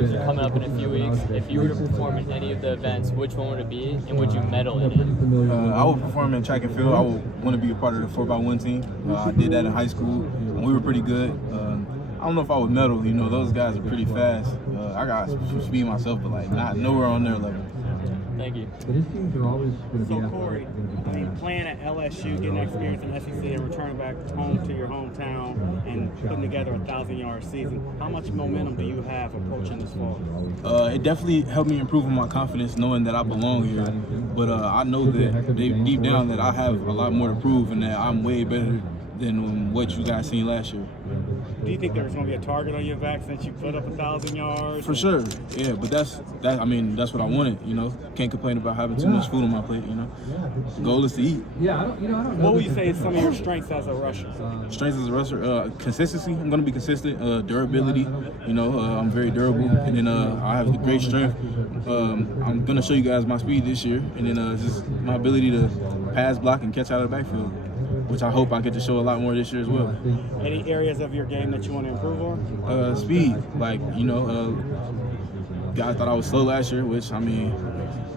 Olympics are coming up in a few weeks. If you were to perform in any of the events, which one would it be, and would you medal in it? I would perform in track and field. I would want to be a part of the 4x1 team. I did that in high school, and we were pretty good. I don't know if I would medal. You know, those guys are pretty fast. I got some speed myself, but like not nowhere on their level. Thank you. So Corey, I mean, playing at LSU, getting experience in SEC, and returning back home to your hometown and putting together a 1,000-yard season, how much momentum do you have approaching this fall? It definitely helped me improve on my confidence, knowing that I belong here. But I know that deep down that I have a lot more to prove, and that I'm way better than what you guys seen last year. Do you think there's going to be a target on your back since you put up 1,000 yards? For sure, yeah. But that's what I wanted. You know, can't complain about having too much food on my plate. You know, the goal is to eat. What would you say is some of your strengths as a rusher? Strengths as a rusher, consistency. I'm going to be consistent. Durability. You know, I'm very durable, and then I have the great strength. I'm going to show you guys my speed this year, and then just my ability to pass, block, and catch out of the backfield, which I hope I get to show a lot more this year as well. Any areas of your game that you want to improve on? Speed. Like, you know, guys thought I was slow last year, which, I mean,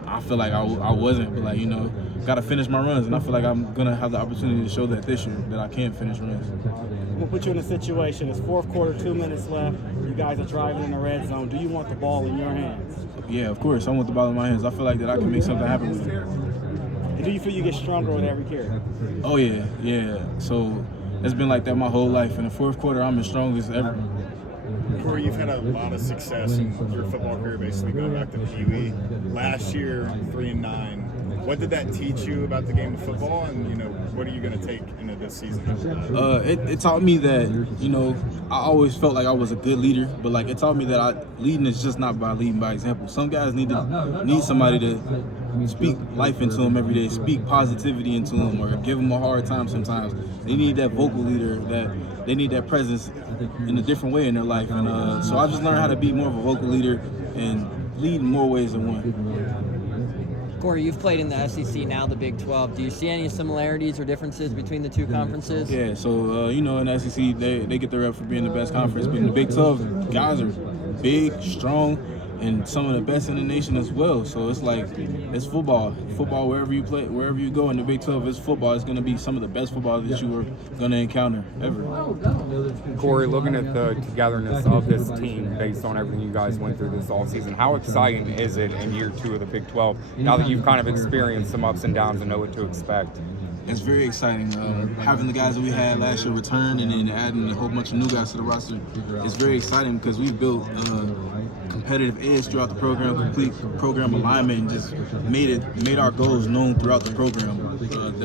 I feel like I wasn't. But, like, you know, got to finish my runs, and I feel like I'm going to have the opportunity to show that this year, that I can finish runs. We'll put you in a situation. It's fourth quarter, 2 minutes left. You guys are driving in the red zone. Do you want the ball in your hands? Yeah, of course. I want the ball in my hands. I feel like that I can make something happen with it. And do you feel you get stronger with every carry? Oh, yeah. So it's been like that my whole life. In the fourth quarter, I'm the strongest ever. Corey, you've had a lot of success in your football career, basically going back to Pee Wee. Last year, 3-9. What did that teach you about the game of football, and you know, what are you going to take into this season? It taught me that, you know, I always felt like I was a good leader, but like it taught me that leading is just not by leading by example. Some guys need somebody to speak life into them every day, speak positivity into them, or give them a hard time sometimes. They need that vocal leader, that they need that presence in a different way in their life. And so I just learned how to be more of a vocal leader and lead in more ways than one. Corey, you've played in the SEC, now the Big 12. Do you see any similarities or differences between the two conferences? Yeah, so, you know, in the SEC, they get the rep for being the best conference. But in the Big 12, guys are big, strong, and some of the best in the nation as well. So it's like, it's football. Football, wherever you play, wherever you go in the Big 12, it's football. It's going to be some of the best football that you are going to encounter ever. Corey, looking at the togetherness of this team based on everything you guys went through this offseason, how exciting is it in year 2 of the Big 12, now that you've kind of experienced some ups and downs and know what to expect? It's very exciting. Having the guys that we had last year return and then adding a whole bunch of new guys to the roster is very exciting because we've built competitive edge throughout the program, complete program alignment, and just made our goals known throughout the program.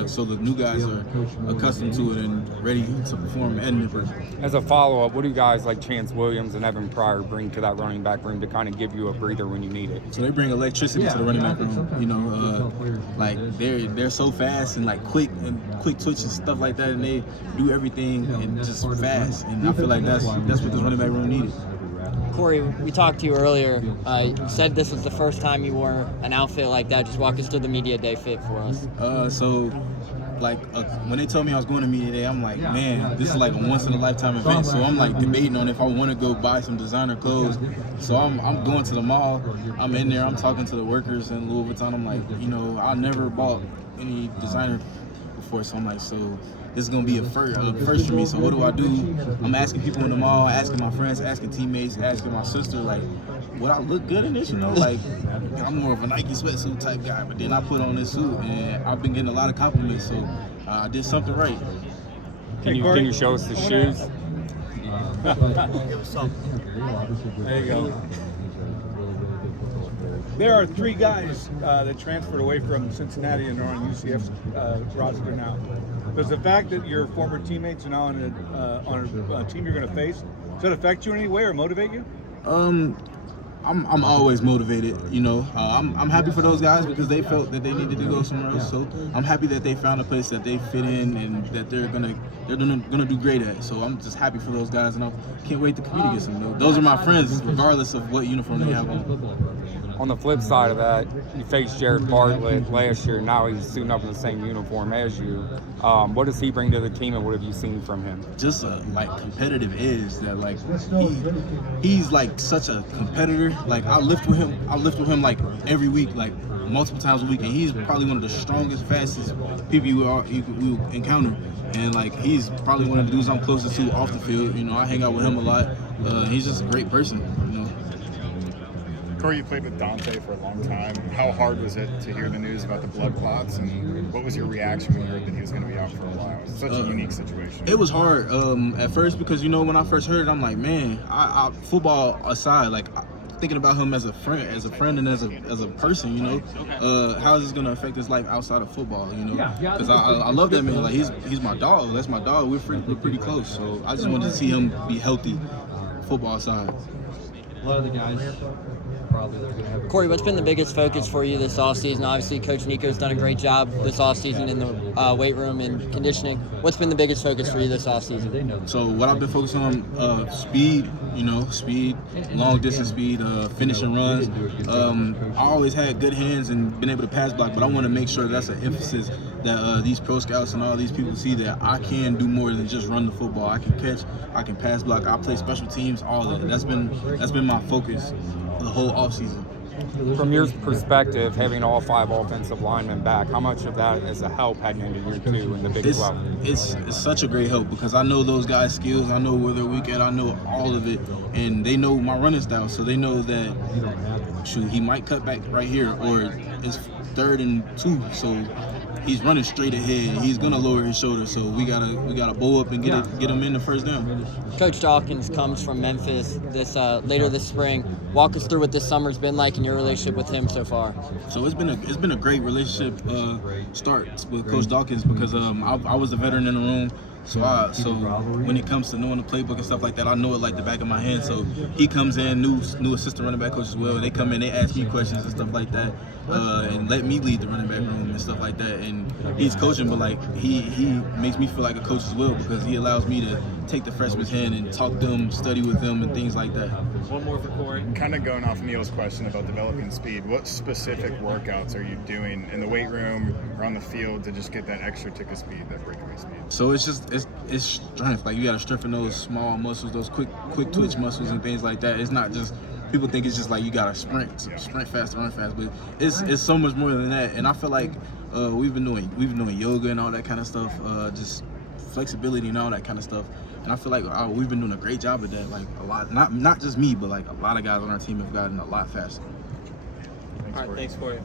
So the new guys are accustomed to it and ready to perform at Nippert. As a follow-up, what do guys like Chance Williams and Evan Pryor bring to that running back room to kind of give you a breather when you need it? So they bring electricity to the running back room. You know, like they're so fast and like quick twitch and stuff like that, and they do everything and just fast. And I feel like that's what this running back room needed. Corey, we talked to you earlier. You said this was the first time you wore an outfit like that. Just walk us through the media day fit for us. So when they told me I was going to media day, I'm like, man, this is like a once in a lifetime event. So I'm like debating on if I want to go buy some designer clothes. So I'm going to the mall. I'm in there. I'm talking to the workers in Louis Vuitton. I'm like, you know, I never bought any designer before, so I'm like, so this is gonna be a first for me. So what do? I'm asking people in the mall, asking my friends, asking teammates, asking my sister, like, would I look good in this? You know, like, I'm more of a Nike sweatsuit type guy, but then I put on this suit and I've been getting a lot of compliments, so I did something right. Can you show us the shoes? There you go. There are 3 guys that transferred away from Cincinnati and are on UCF's roster now. Does the fact that your former teammates are now on a team you're going to face, does that affect you in any way or motivate you? I'm always motivated, you know. I'm happy for those guys because they felt that they needed to go somewhere else. So I'm happy that they found a place that they fit in and that they're gonna do great at. So I'm just happy for those guys, and I can't wait to compete against them. Those are my friends, regardless of what uniform they have on. On the flip side of that, you faced Jared Bartlett last year. Now he's suiting up in the same uniform as you. What does he bring to the team, and what have you seen from him? Just a like competitive edge that like he's like such a competitor. Like I lift with him like every week, like multiple times a week, and he's probably one of the strongest, fastest people you will encounter. And like he's probably one of the dudes I'm closest to off the field. You know, I hang out with him a lot. He's just a great person. You know. Corey, you played with Dante for a long time. How hard was it to hear the news about the blood clots, and what was your reaction when you heard that he was going to be out for a while? It's such a unique situation. It was hard at first because, you know, when I first heard it, I'm like, man, I football aside, like thinking about him as a friend and as a person, you know, how is this going to affect his life outside of football, you know? Because I love that man. Like he's my dog. That's my dog. We're pretty close. So I just wanted to see him be healthy, football aside. A lot of the guys probably they're going to have. Corey, what's been the biggest focus for you this offseason? Obviously, Coach Nico's done a great job this offseason in the weight room and conditioning. What's been the biggest focus for you this offseason? So what I've been focusing on, speed, you know, long distance speed, finishing runs. I always had good hands and been able to pass block, but I want to make sure that's an emphasis that these pro scouts and all these people see that I can do more than just run the football. I can catch, I can pass block, I play special teams, all of it. That's been my focus the whole offseason. From your perspective, having all 5 offensive linemen back, how much of that is a help heading into year 2 in the Big 12? It's such a great help because I know those guys' skills, I know where they're weak at, I know all of it, and they know my running style, so they know that, shoot, he might cut back right here, or it's 3rd and 2, so he's running straight ahead. He's gonna lower his shoulder, so we gotta bow up and get him in the first down. Coach Dawkins comes from Memphis later this spring. Walk us through what this summer's been like in your relationship with him so far. So it's been a great relationship start with Coach Dawkins because I was a veteran in the room. So when it comes to knowing the playbook and stuff like that, I know it like the back of my hand. So he comes in, new assistant running back coach as well. They come in, they ask me questions and stuff like that, and let me lead the running back room and stuff like that. And he's coaching, but like he makes me feel like a coach as well because he allows me to take the freshman's hand and talk to them, study with them, and things like that. One more for Corey. Kind of going off Neil's question about developing speed, what specific workouts are you doing in the weight room or on the field to just get that extra tick of speed, that breakaway speed? So it's strength. Like you got to strengthen those small muscles, those quick twitch muscles and things like that. It's not just people think it's just like you got to sprint fast, run fast, but it's so much more than that. And I feel like we've been doing yoga and all that kind of stuff, just flexibility and all that kind of stuff. And I feel like we've been doing a great job at that. Like a lot, not just me, but like a lot of guys on our team have gotten a lot faster. All right, thanks, Corey.